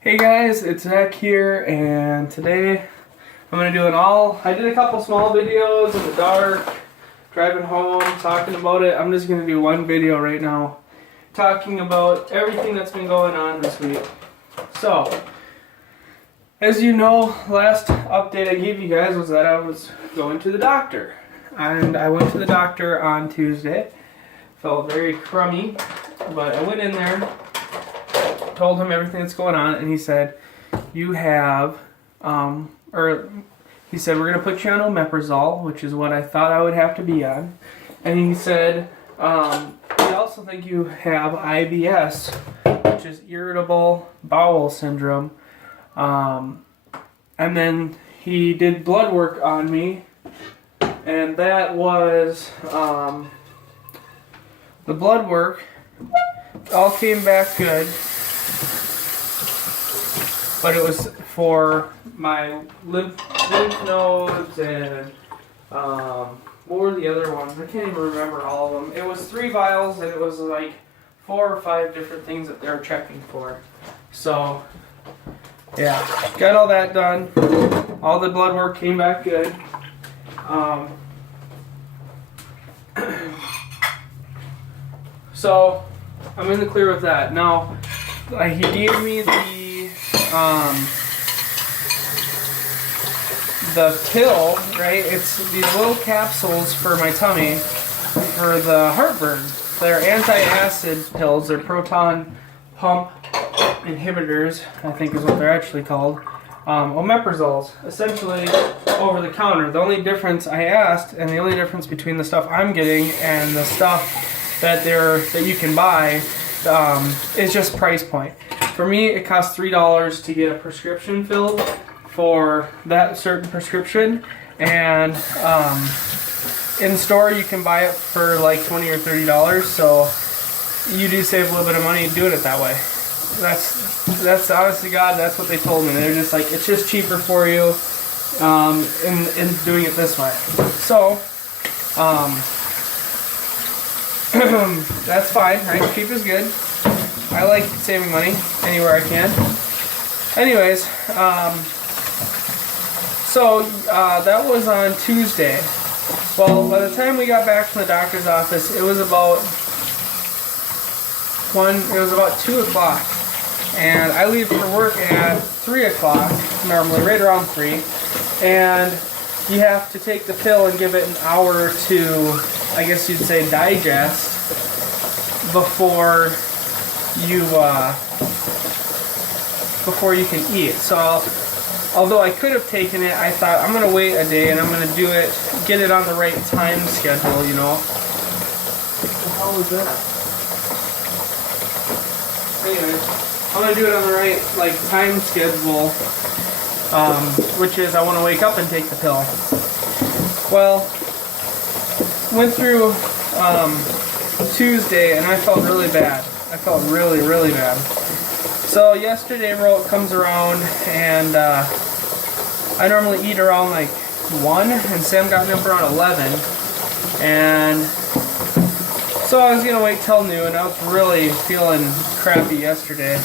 Hey guys, it's Zach here, and today I'm going to do I did a couple small videos in the dark, driving home, talking about it. I'm just going to do one video right now, talking about everything that's been going on this week. So, as you know, last update I gave you guys was that I was going to the doctor. And I went to the doctor on Tuesday. Felt very crummy, but I went in there, told him everything that's going on, and he said, you have, he said, we're going to put you on omeprazole, which is what I thought I would have to be on. And he said, we also think you have IBS, which is irritable bowel syndrome. And then he did blood work on me, and that was, the blood work all came back good. But it was for my lymph nodes and what were the other ones? I can't even remember all of them. It was 3 vials and it was like 4 or 5 different things that they were checking for. So yeah, got all that done. All the blood work came back good. So I'm in the clear with that. Now he gave me the pill, right? It's these little capsules for my tummy for the heartburn. They're antacid pills. They're proton pump inhibitors, I think is what they're actually called. Omeprazoles, essentially over the counter. The only difference I asked, and the only difference between the stuff I'm getting and the stuff that you can buy is just price point. For me, it costs $3 to get a prescription filled for that certain prescription, and in store you can buy it for like $20 or $30. So you do save a little bit of money doing it that way. That's honestly, God, that's what they told me. They're just like, it's just cheaper for you in doing it this way. So that's fine, right? Cheap is good. I like saving money anywhere I can. Anyways, so that was on Tuesday. Well, by the time we got back from the doctor's office, it was about 2 o'clock. And I leave for work at 3 o'clock, normally, right around 3. And you have to take the pill and give it an hour to, I guess you'd say, digest before you can eat. So although I could have taken it, I thought I'm going to wait a day and I'm going to get it on the right time schedule, you know. What the hell was that? Anyway, I'm going to do it on the right time schedule, which is I want to wake up and take the pill. Well, went through Tuesday and I felt really bad. I felt really, really bad. So yesterday comes around and I normally eat around like 1, and Sam got me up around 11. And so I was going to wait till noon. I was really feeling crappy yesterday.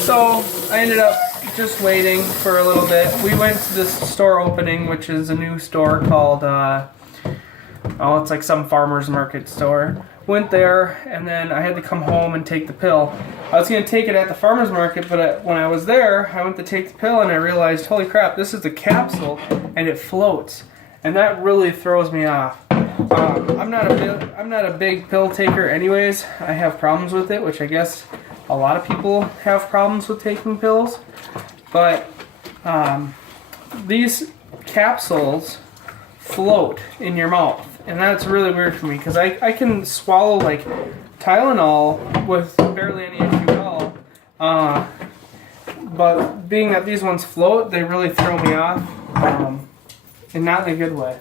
So I ended up just waiting for a little bit. We went to this store opening, which is a new store called, it's like some farmer's market store. Went there, and then I had to come home and take the pill. I was going to take it at the farmer's market, but when I was there, I went to take the pill, and I realized, holy crap, this is a capsule, and it floats. And that really throws me off. I'm not a big pill taker anyways. I have problems with it, which I guess a lot of people have problems with taking pills. But these capsules float in your mouth. And that's really weird for me, because I can swallow like Tylenol with barely any issue at all. But being that these ones float, they really throw me off. And not in a good way.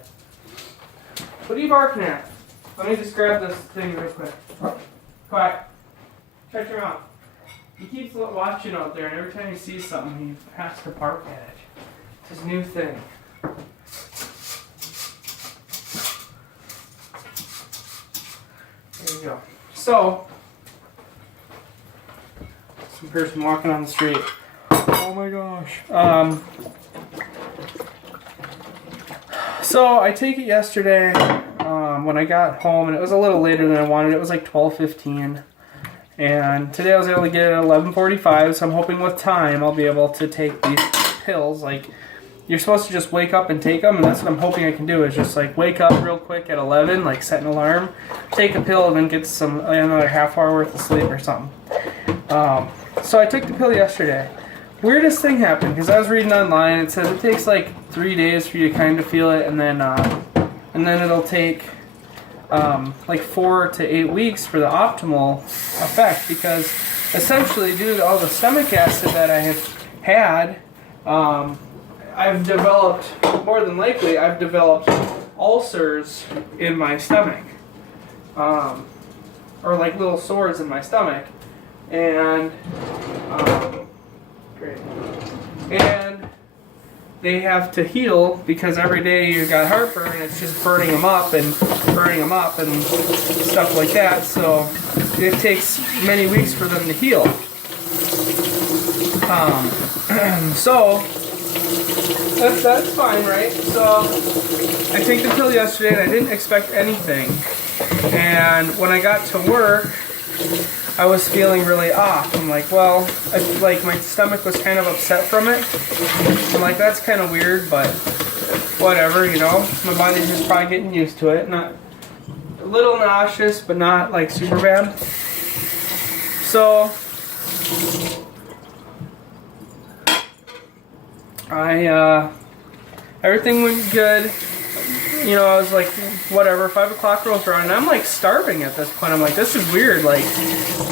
What are you barking at? Let me just grab this thing real quick. Quiet. Shut your mouth. He keeps watching out there, and every time he sees something, he has to bark at it. It's his new thing. There you go. So, some person walking on the street. Oh my gosh. So I take it yesterday when I got home, and it was a little later than I wanted. It was like 12:15. And today I was able to get it at 11:45, so I'm hoping with time I'll be able to take these pills. Like, you're supposed to just wake up and take them, and that's what I'm hoping I can do, is just like wake up real quick at 11, like set an alarm, take a pill, and then get some another half hour worth of sleep or something. So I took the pill yesterday. Weirdest thing happened, because I was reading online, it says it takes like 3 days for you to kind of feel it, and then it'll take like 4 to 8 weeks for the optimal effect, because essentially due to all the stomach acid that I have had, I've developed, more than likely, I've developed ulcers in my stomach, or like little sores in my stomach, and great. And they have to heal, because every day you got heartburn, it's just burning them up and stuff like that. So it takes many weeks for them to heal. So that's fine, right? So I take the pill yesterday, and I didn't expect anything. And when I got to work, I was feeling really off. I'm like, well, like my stomach was kind of upset from it. I'm like, that's kind of weird, but whatever, you know. My body's just probably getting used to it. Not a little nauseous, but not like super bad. So everything went good. You know, I was like, whatever, 5 o'clock rolls around, and I'm like starving at this point. I'm like, this is weird. Like,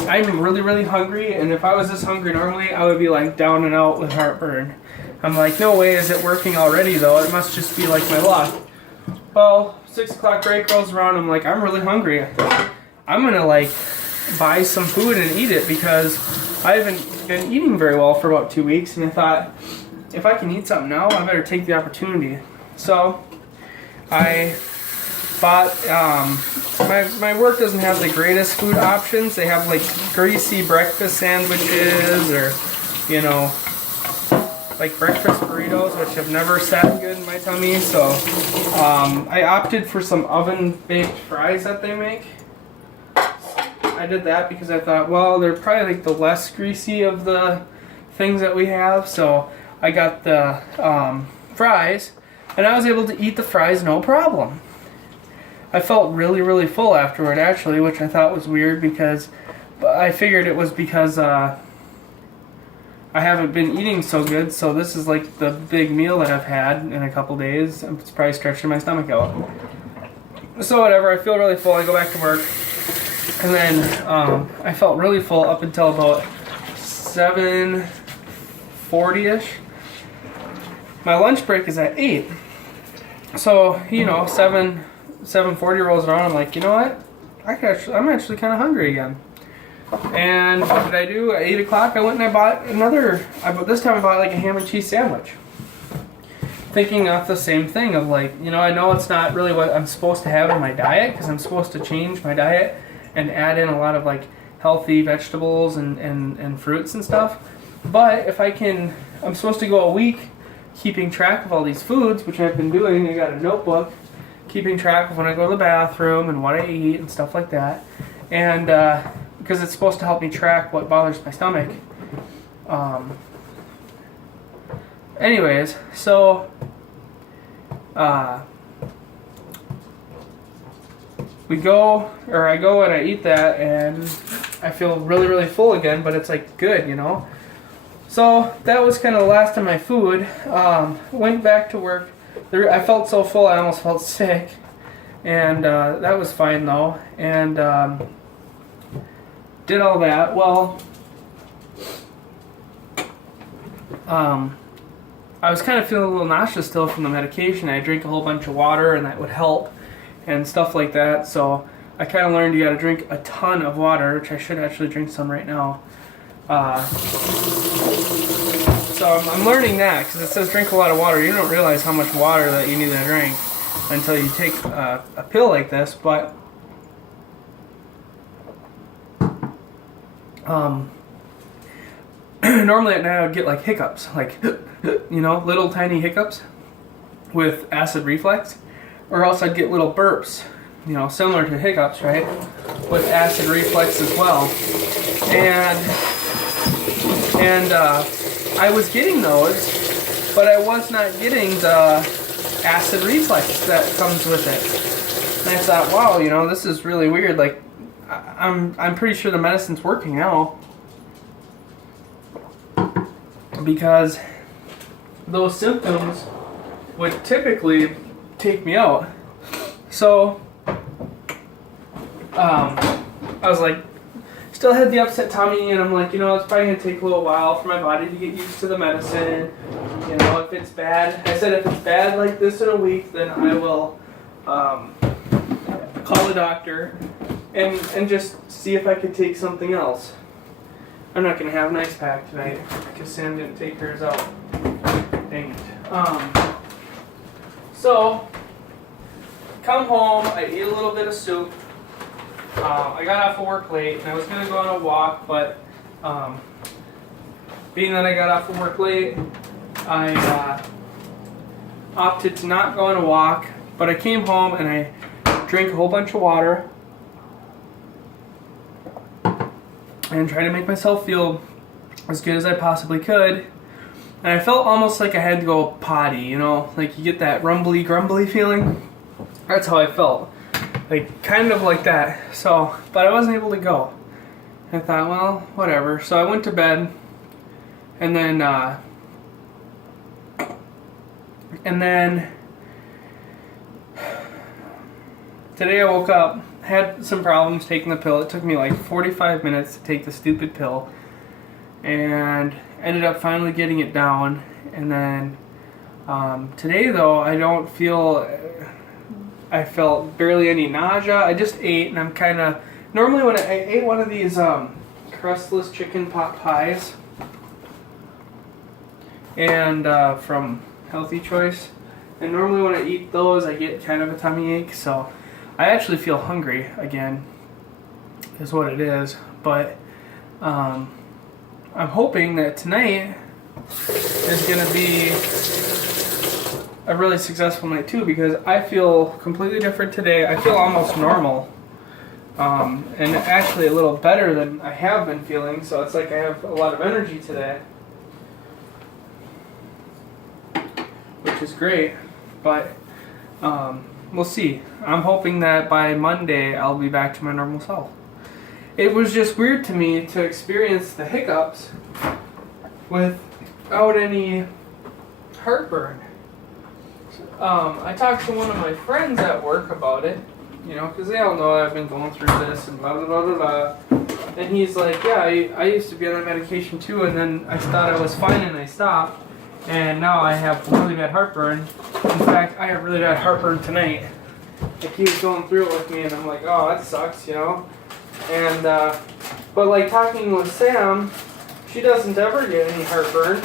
I'm really, really hungry, and if I was this hungry normally, I would be like down and out with heartburn. I'm like, no way is it working already, though. It must just be like my luck. Well, 6 o'clock break rolls around, I'm like, I'm really hungry. I'm gonna like buy some food and eat it, because I haven't been eating very well for about 2 weeks, and I thought, if I can eat something now, I better take the opportunity. So I bought, my work doesn't have the greatest food options. They have like greasy breakfast sandwiches, or, you know, like breakfast burritos, which have never sat good in my tummy. So I opted for some oven baked fries that they make. I did that because I thought, well, they're probably like the less greasy of the things that we have. So I got the fries, and I was able to eat the fries no problem. I felt really, really full afterward, actually, which I thought was weird, because I figured it was because I haven't been eating so good, so this is like the big meal that I've had in a couple days. It's probably stretching my stomach out. So whatever, I feel really full. I go back to work, and then I felt really full up until about 7:40ish. My lunch break is at 8. So, you know, 7:40 rolls around, I'm like, you know what? I'm actually kind of hungry again. And what did I do? At 8 o'clock, I went and I bought this time I bought like a ham and cheese sandwich. Thinking of the same thing of like, you know, I know it's not really what I'm supposed to have in my diet, because I'm supposed to change my diet and add in a lot of like healthy vegetables and fruits and stuff. But if I'm supposed to go a week keeping track of all these foods, which I've been doing. I got a notebook keeping track of when I go to the bathroom and what I eat and stuff like that. And because it's supposed to help me track what bothers my stomach. Anyways, so I go and I eat that, and I feel really, really full again, but it's like good, you know? So that was kind of the last of my food. Went back to work. I felt so full I almost felt sick, and that was fine though. And did all that. Well, I was kind of feeling a little nauseous still from the medication. I drank a whole bunch of water, and that would help and stuff like that. So I kind of learned you got to drink a ton of water, which I should actually drink some right now. So I'm learning that, because it says drink a lot of water. You don't realize how much water that you need to drink until you take a pill like this. But normally at night I would get like hiccups, like, you know, little tiny hiccups with acid reflux, or else I'd get little burps, you know, similar to hiccups, right, with acid reflux as well. And I was getting those, but I was not getting the acid reflux that comes with it. And I thought, wow, you know, this is really weird. Like, I'm pretty sure the medicine's working now, because those symptoms would typically take me out. So I was like, still had the upset tummy, and I'm like, you know, it's probably gonna take a little while for my body to get used to the medicine. You know, if it's bad, I said if it's bad like this in a week, then I will call the doctor and just see if I could take something else. I'm not gonna have an ice pack tonight because Sam didn't take hers out. Dang it. So come home, I ate a little bit of soup. I got off of work late, and I was going to go on a walk, but being that I got off of work late, I opted to not go on a walk, but I came home and I drank a whole bunch of water and tried to make myself feel as good as I possibly could. And I felt almost like I had to go potty, you know, like you get that rumbly, grumbly feeling. That's how I felt. Like, kind of like that. So, but I wasn't able to go. I thought, well, whatever. So I went to bed, and then today I woke up, had some problems taking the pill. It took me like 45 minutes to take the stupid pill, and ended up finally getting it down. And then today, though, I felt barely any nausea. I just ate, and I'm kind of... Normally when I ate one of these crustless chicken pot pies, and from Healthy Choice, and normally when I eat those I get kind of a tummy ache, so I actually feel hungry again, is what it is. But I'm hoping that tonight is going to be a really successful night too, because I feel completely different today. I feel almost normal, and actually a little better than I have been feeling, so it's like I have a lot of energy today, which is great. But we'll see. I'm hoping that by Monday I'll be back to my normal self. It was just weird to me to experience the hiccups without any heartburn. I talked to one of my friends at work about it, you know, because they all know I've been going through this and blah, blah, blah, blah, blah. And he's like, yeah, I used to be on that medication too, and then I thought I was fine and I stopped, and now I have really bad heartburn. In fact, I have really bad heartburn tonight. Like, he was going through it with me, and I'm like, oh, that sucks, you know. And, but like talking with Sam, she doesn't ever get any heartburn.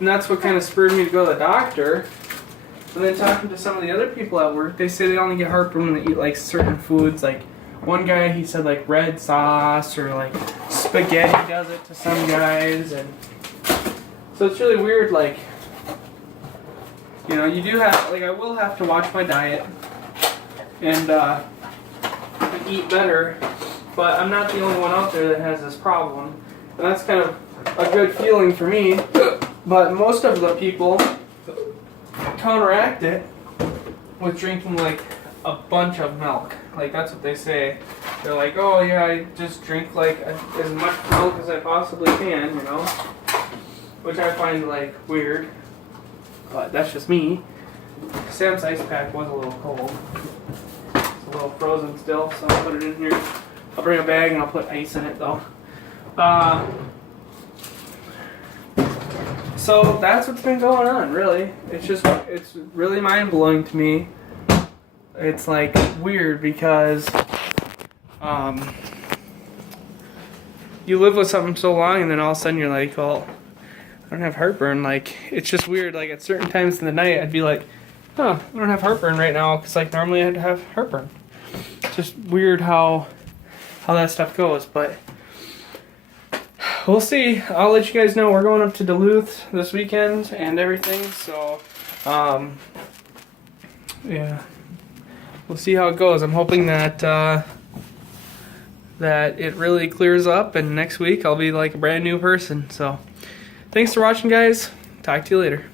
And that's what kind of spurred me to go to the doctor. And then talking to some of the other people at work, they say they only get heartburn when they eat like certain foods. Like one guy, he said like red sauce, or like spaghetti does it to some guys. And so it's really weird. Like, you know, you do have, like, I will have to watch my diet and eat better. But I'm not the only one out there that has this problem. And that's kind of a good feeling for me. But most of the people counteract it with drinking like a bunch of milk. Like, that's what they say. They're like, oh yeah, I just drink like as much milk as I possibly can, you know? Which I find like weird. But that's just me. Sam's ice pack was a little cold. It's a little frozen still, so I'll put it in here. I'll bring a bag and I'll put ice in it though. So that's what's been going on, really. It's really mind-blowing to me. It's like weird because you live with something so long and then all of a sudden you're like, well, I don't have heartburn. Like, it's just weird. Like, at certain times in the night I'd be like, huh, I don't have heartburn right now, because like normally I'd have heartburn. It's just weird how that stuff goes. But we'll see. I'll let you guys know. We're going up to Duluth this weekend and everything. So, yeah, we'll see how it goes. I'm hoping that that it really clears up, and next week I'll be like a brand new person. So, thanks for watching, guys. Talk to you later.